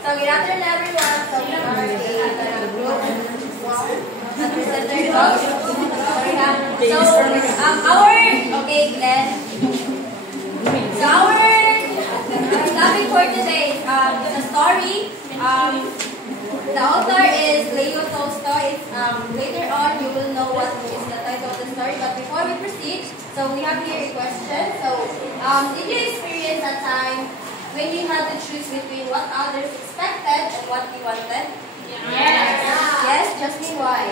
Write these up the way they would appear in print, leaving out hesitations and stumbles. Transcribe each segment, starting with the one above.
So, good afternoon everyone. So, we are a group representative of okay, Glenn. So, our topic for today is a story. The author is Leo Tolstoy. Later on, you will know what is the title of the story. But before we proceed, so we have here a question. So, did you experience a time when you had to choose between what others expected and what you wanted? Yes. Yes, Jasmine, why?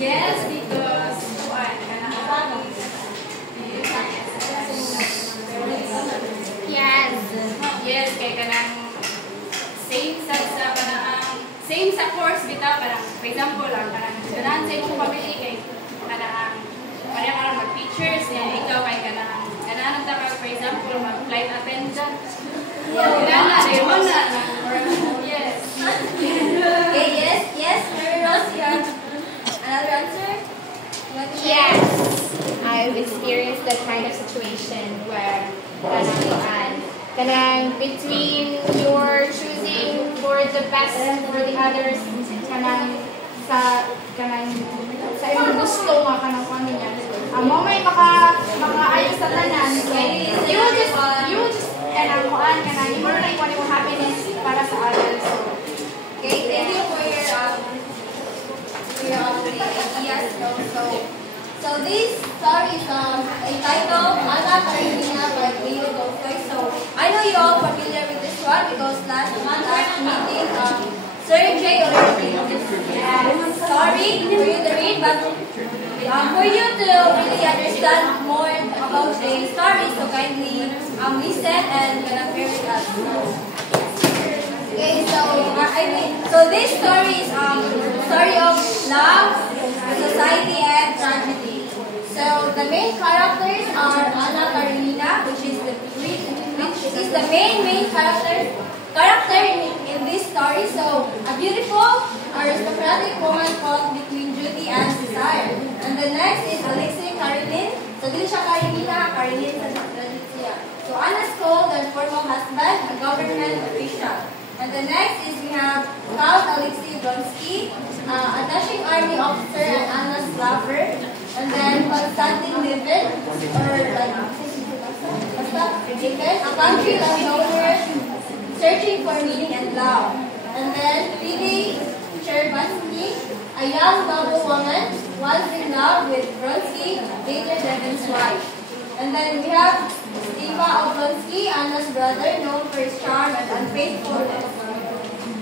Yes, because yes, kay kanang same sa course bitaw parang for example lang parang ganahan sa imong family kay kanang pareha ka mag-teachers niya ikaw kay kanang ganahan ta for example mag-flight attendant. Yes. Okay, yes, Mary Rose, you have another answer? Yes, I've experienced that kind of situation where kanang between you're choosing for the best for the others kanang sa imong gusto nga kanang kuno niya. Mo may makaayos sa tanan. You will just kanang kuan kanang you na ikuan yung happiness para sa others. Okay, thank you for your ideas. So this story is entitled Anna Karenina by Leo Tolstoy. So I know you all familiar with this one because last meeting Sergey already read this story for you to read, but for you to really understand more about the story, so kindly listen and bear with us. Okay, so this story is story of love, society, and tragedy. So the main characters are Anna Karenina, which is the main character in this story. So a beautiful aristocratic woman caught between duty and desire. And the next is Alexei Karenin. So dili siya Karenina, Karenin sa tradisya. So Anna's called her formal husband, a government official. And the next is we have Count Alexei Vronsky, a dashing army officer and Anna's lover. And then Konstantin Levin, a country landowner searching for meaning and love. And then Lily Cherbatsky, a young noble woman, once in love with Vronsky, later Levin's wife. And then we have Steva Oblonsky, Anna's brother, known for his charm and unfaithfulness.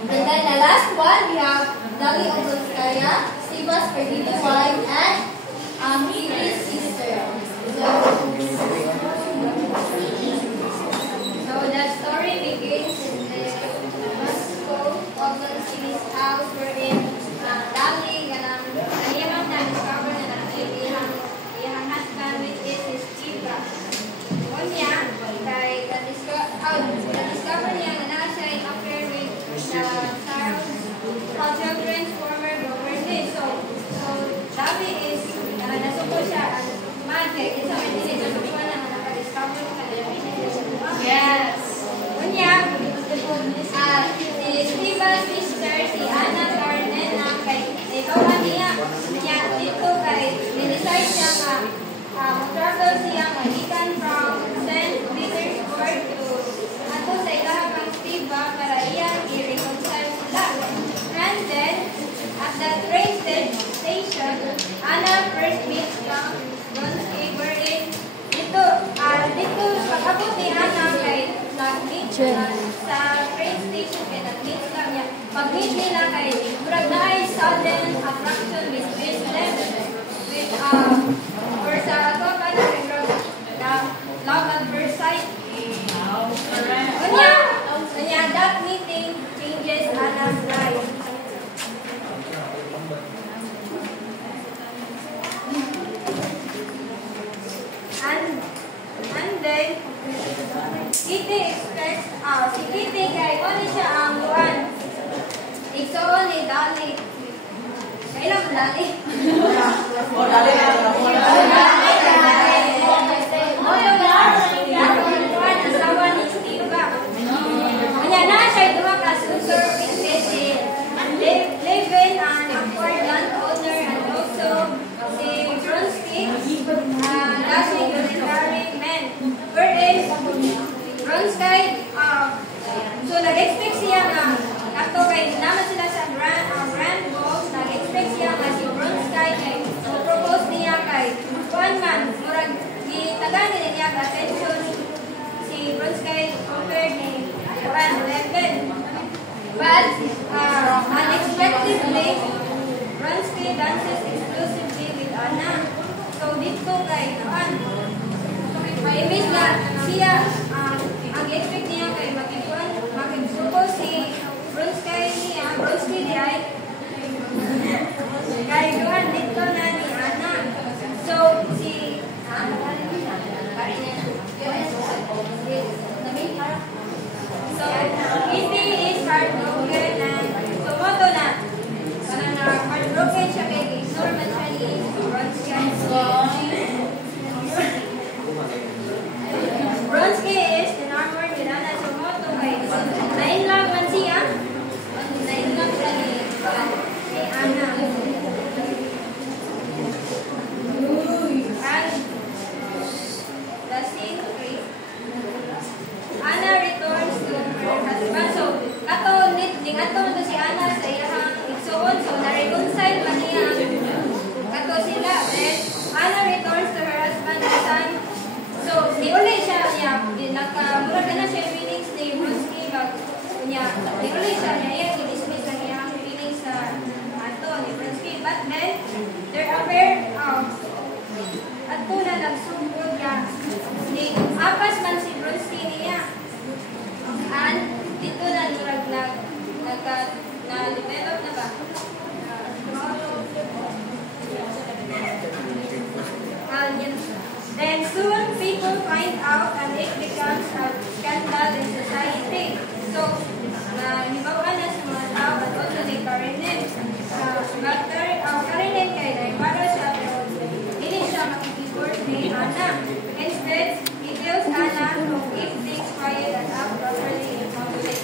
And then the last one, we have Dali Oblonskaya, Steva's forbidden wife, and Lily's sister. So the story begins in the Moscow Oblonsky's house wherein Dali and discovered that iyang husband, which is his Steva. Unya, kay na-discover niya na naa siya in affair with the children's former government. So Davi is nasuko siya as man kay kinsa man dinhi nasuko na naka-discover ka na. Yes. Unya, si Steve's sister, si Anna Karenina, kay ikaw niya dito kay ni-decide siya nga travel siya magikan from St. Petersburg to ato sa ilaha kang Steva para iyang i-reconcile sila. And then, at the train station, Anna first meets Vronsky wherein dito pag-abot ni Anna kay nag-meet sa train station kay nag-meet lang niya. Pag-meet nila kay murag na ay sudden attraction between them with or sa ato pa na love at first sight. Unya, that meeting changes Anna's life. And then Kitty expressed si Kitty kay ano siya ang buwan. Igsoon ni Dali. Kailan mo Dali? Dali. Bronskay, so nag-expect siya na ato kay naman sila sa grand box, nag-expect siya nga si Bronskay kay propose niya kay kuan man murag gitagani niya ka attention si Bronskay compared ni kuan level. But unexpectedly, Bronskay dances exclusively with Anna. So dito kay kuan imbis na siya ang expect niya kay mag-propose si Bronskay di ay kay Juan dito na ni Ana. So si so Kitty is heartbroken na sumoto na parang na heartbroken siya kay ignore man siya ni Bronskay. Bronskay is enamored with Ana Sumoto kay na-in-love man siya. Na-in-love siya ni Ana. And the scene 3. Ana returns to her husband. So, ato to si Ana sa iyang igsuon. So, na-reconcile man niya ato sila. Then, Ana returns to her husband and son. So, niuli siya niya. Nakamurag na siya yung feelings ni Bronskay. Niuli siya niya. Iya, i-dismiss lang niya ang feelings sa ato ni Bronskay. But then, their affair, ato na nagsugod niya. Apas man si Bronskay niya. And, dito na nurag na-develop na ba? Then soon people find out and it becomes a scandal in society. So, hibawan na sa mga tao at also ni Karenin. Karenin kay Naimara siya pero hindi siya makikiport ni Ana. Instead, he tells Ana to keep things quiet and act properly in public.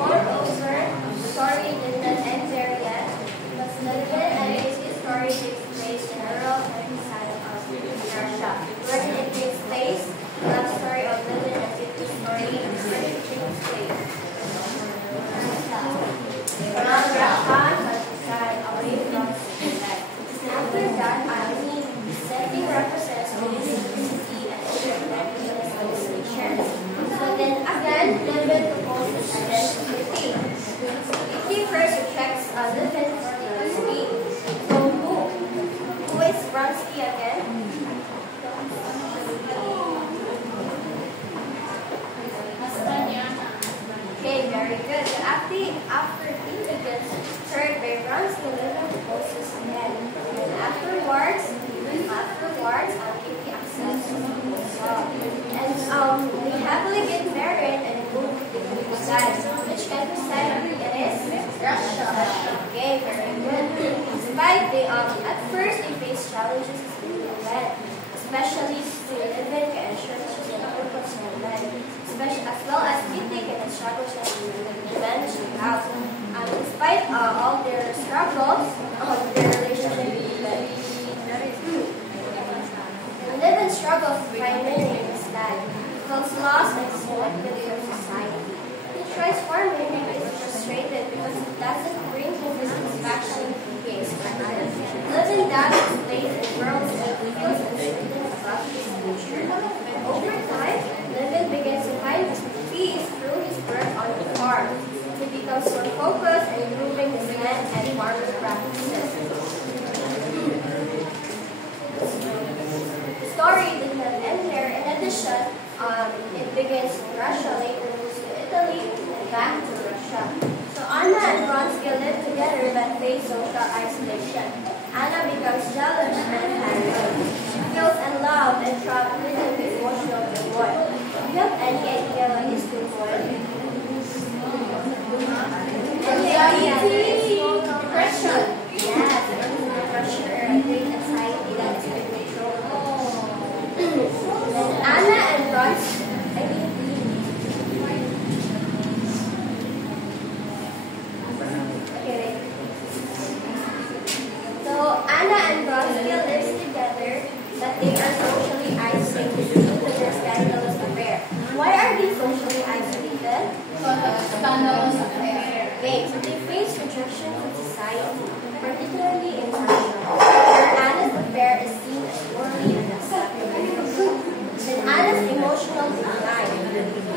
Moreover, the story did not end there yet, but Sullivan and his story takes place in a rural countryside of Russia. Where did it take place? The love story of Levin and Kitty's story where did it take place? Around Russia, countryside, away from civilization. After that, setting represents the simplicity and civilization. So then again, Levin proposes against Kitty. Kitty first rejects Levin's scheme. So who is Bronskay again? Okay, very good. So after he begins, third by Bronskay, Levin proposes again. And afterwards, Kitty accepts his proposal. And they happily get married and move to the countryside. Which countryside it is? Russia. Okay, very good. Despite at first they face challenges in the land, especially to Levin and churches and purpose in the land, as well as Kitty and struggles to manage the house. Despite all their struggles, their relationship is very good. Levin struggles to find meaning in his life, feels lost and disconnected from society. He tries farming and is frustrated because it doesn't bring him the satisfaction he expected. Levin does his place in worlds and feels uncertain about his future. Over time, Levin begins to find peace through his work on the farm. He becomes more focused and improving his land and farming practices. The story did not end there. In addition, it begins in Russia, later moves to Italy, and back to Russia. So Anna and Bronskay live together but face social isolation. Anna becomes jealous and paranoid. She feels unloved and trapped within the emotional turmoil. Do you have any idea what is turmoil? Anxiety, depression. Yes, pressure, great anxiety that's uncontrollable. Anna and Bronskay. So Anna and Bronskay lives together, but they are socially isolated. scandalous affair. Okay, so they face rejection from society, particularly in Russia, where Anna's affair is seen as morally unacceptable. Then Anna's emotional decline.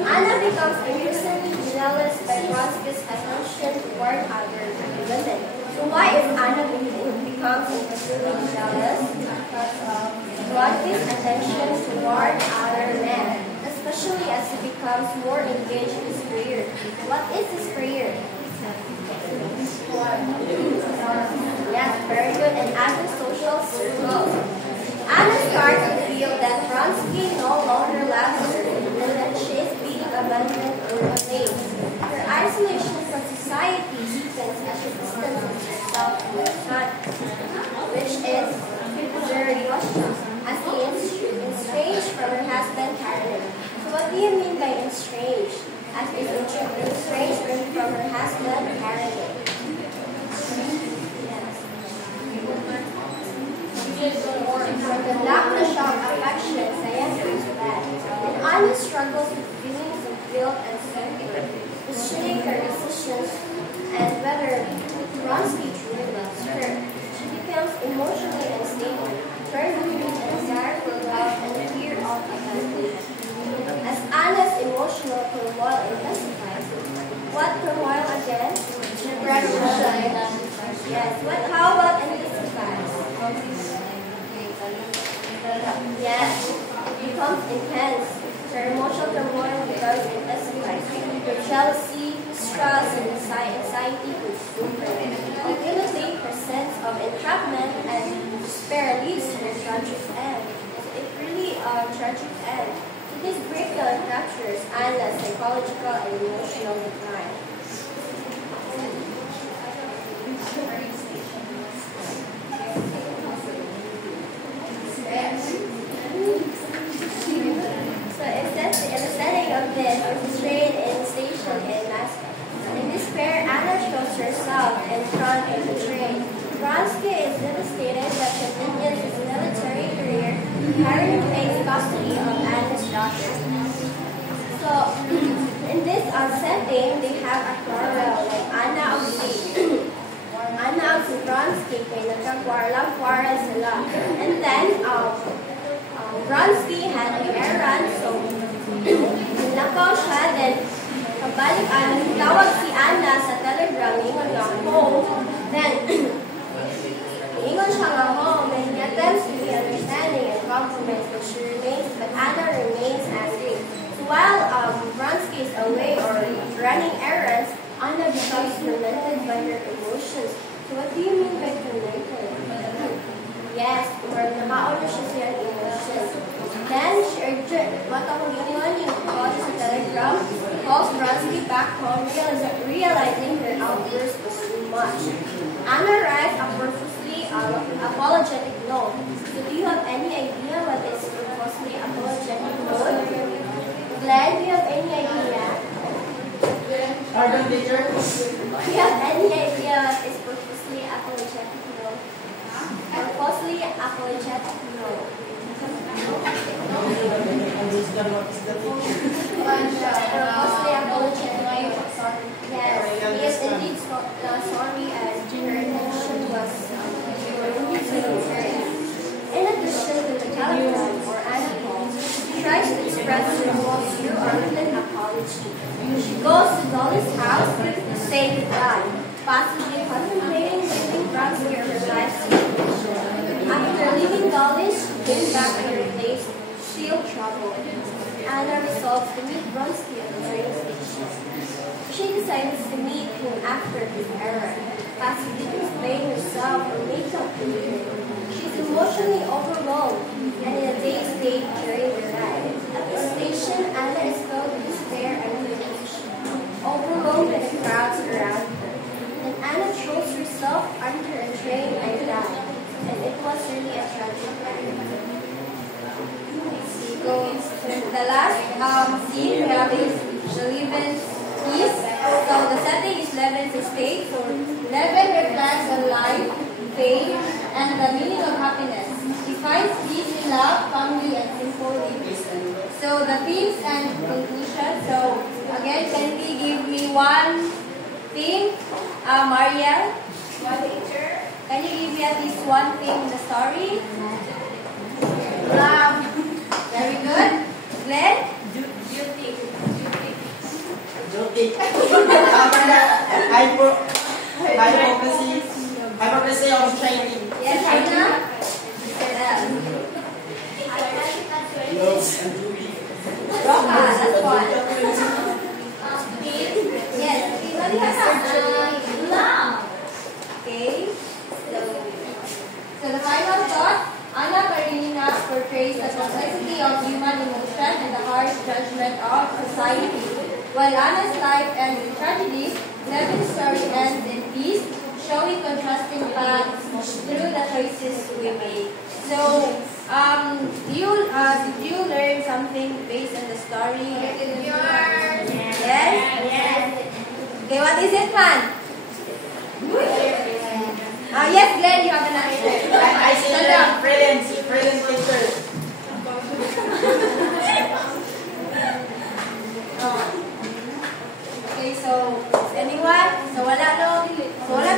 Anna becomes increasingly jealous by Vronsky's attention toward other women. So why is Anna becomes increasingly jealous? Because of Vronsky's attention toward other men, especially as he becomes more engaged in his career. What is his career? Yes, very good. And as a social circle, Anna starts to feel that Vronsky no longer loves her and that she is being abandoned or replaced. Her isolation from society deepens as she distances herself from her son, which is Zeryosha, as he is estranged from her husband Karen. So what do you mean by estranged? As is estranged from her husband Karen. From the lack of shock affection, Sayaka is bad. And Anna struggles with feelings of guilt and self-worth, questioning her decisions and whether Vronsky truly loves her. She becomes emotionally unstable, turning with a desire for love and a fear of abandonment. As Anna's emotional turmoil intensifies, what turmoil again? Depression. Yes. How about intensifies? Yes, it becomes intense. Her emotional turmoil becomes intensified. Her jealousy, stress, and anxiety consume her. Ultimately, her sense of entrapment and despair leads to a tragic end. It's really a tragic end. So this breakdown captures Anna's psychological and emotional decline. So in the setting of this is a train in station in Moscow. In despair, Anna shows herself in front of the train. Vronsky is devastated that continues his military career, Karen takes custody of Anna's daughter. So in this setting, they have a quarrel, like Anna ang si Vronsky kay nagka-quarrel sila. And then Vronsky had an errand, so nakaw siya, then kabalik tawag si Anna sa telegram, ingon nga home, then ingon siya nga home, then he attempts to be understanding and compromise, but Anna remains angry. So while Vronsky is away or running errands, Anna becomes tormented by her emotions. So what do you mean by tormented? Yes, or nakauna siya emotions. Then she matakulingon yung call sa telegram, calls Vronsky back home, realizing her outburst was too much. Anna writes a purposely apologetic note. So do you have any idea what is purposely apologetic note? Glenn, do you have any idea? Pardon, teacher? Do you have any idea what is purposely apologetic note? Purposely apologetic note. Purposely apologetic note. Yes, he is indeed sorry as her intention was in addition to the telegram or Anna calls, she tries to express her emotions through a written apology. She goes to Dolly's house to say goodbye, possibly contemplating leaving Vronsky or her life situation. After leaving Dolly's, she came back to her place, still troubled. Anna resolves to meet Vronsky at the train station. She decides to meet him after his errand, possibly to explain herself or make up to him. She's emotionally overwhelmed and in a dazed state during the ride. At the station, Anna is filled with despair and confusion, overwhelmed by the crowds around her. And Anna throws herself under a train and died. And it was really a tragic end. So the last scene we have is the Levin's piece. So the setting is Levin's estate. So Levin reflects on life, fame, and the meaning of happiness. He finds peace in love, family, and simple living. So the themes and conclusion. So Again, kindly give me one thing. Mariel, can you give me at least one thing in the story? Very good. Glenn? Duty. Hypocrisy of training. Yes, Hannah? Roka, that's one. Yes, what do you have? Okay. So the final thought, Anna Karenina portrays the complexity of human emotion and the harsh judgment of society. While Anna's life ends in tragedy, Levin's story ends in peace, showing contrasting paths through the choices we make. So, did you learn something based on the story? Yes? Okay, what is it, man? Yes, Glenn, you have an answer. I say brilliant teacher. Okay, so anyone? So wala na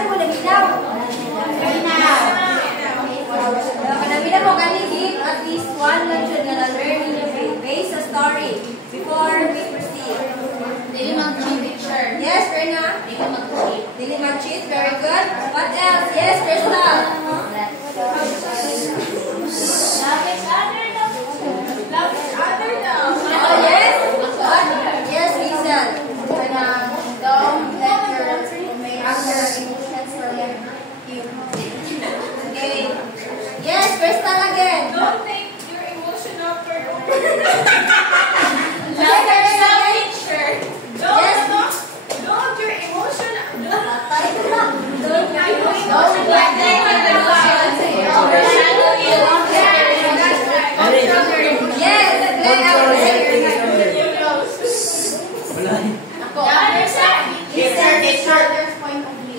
mo nabitaw. Nabitaw mo gani give at least one lecture na learn ninyo based sa story before we proceed. Dili mag-cheat, teacher. Yes, Rena? Dili mag-cheat, very good. What else? Yes, Crystal. Oh, yes? What? Yes, Lisa. Don't let your anger emotions torment you. Okay. Yes, Crystal again. Don't take your emotional for Love yourself, teacher. Yes. Don't your emotion.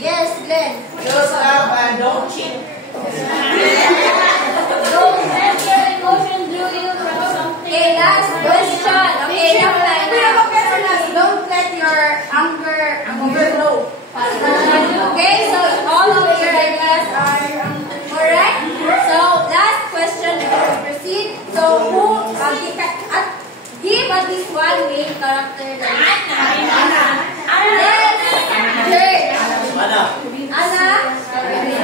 Yes, Glenn. Just love and don't cheat. Okay, last question. Okay, don't let your anger overflow. Okay, so all of your ideas are correct. So last question before we proceed. So who give at least one main character? Anna. Yes. Great. Anna. Anna.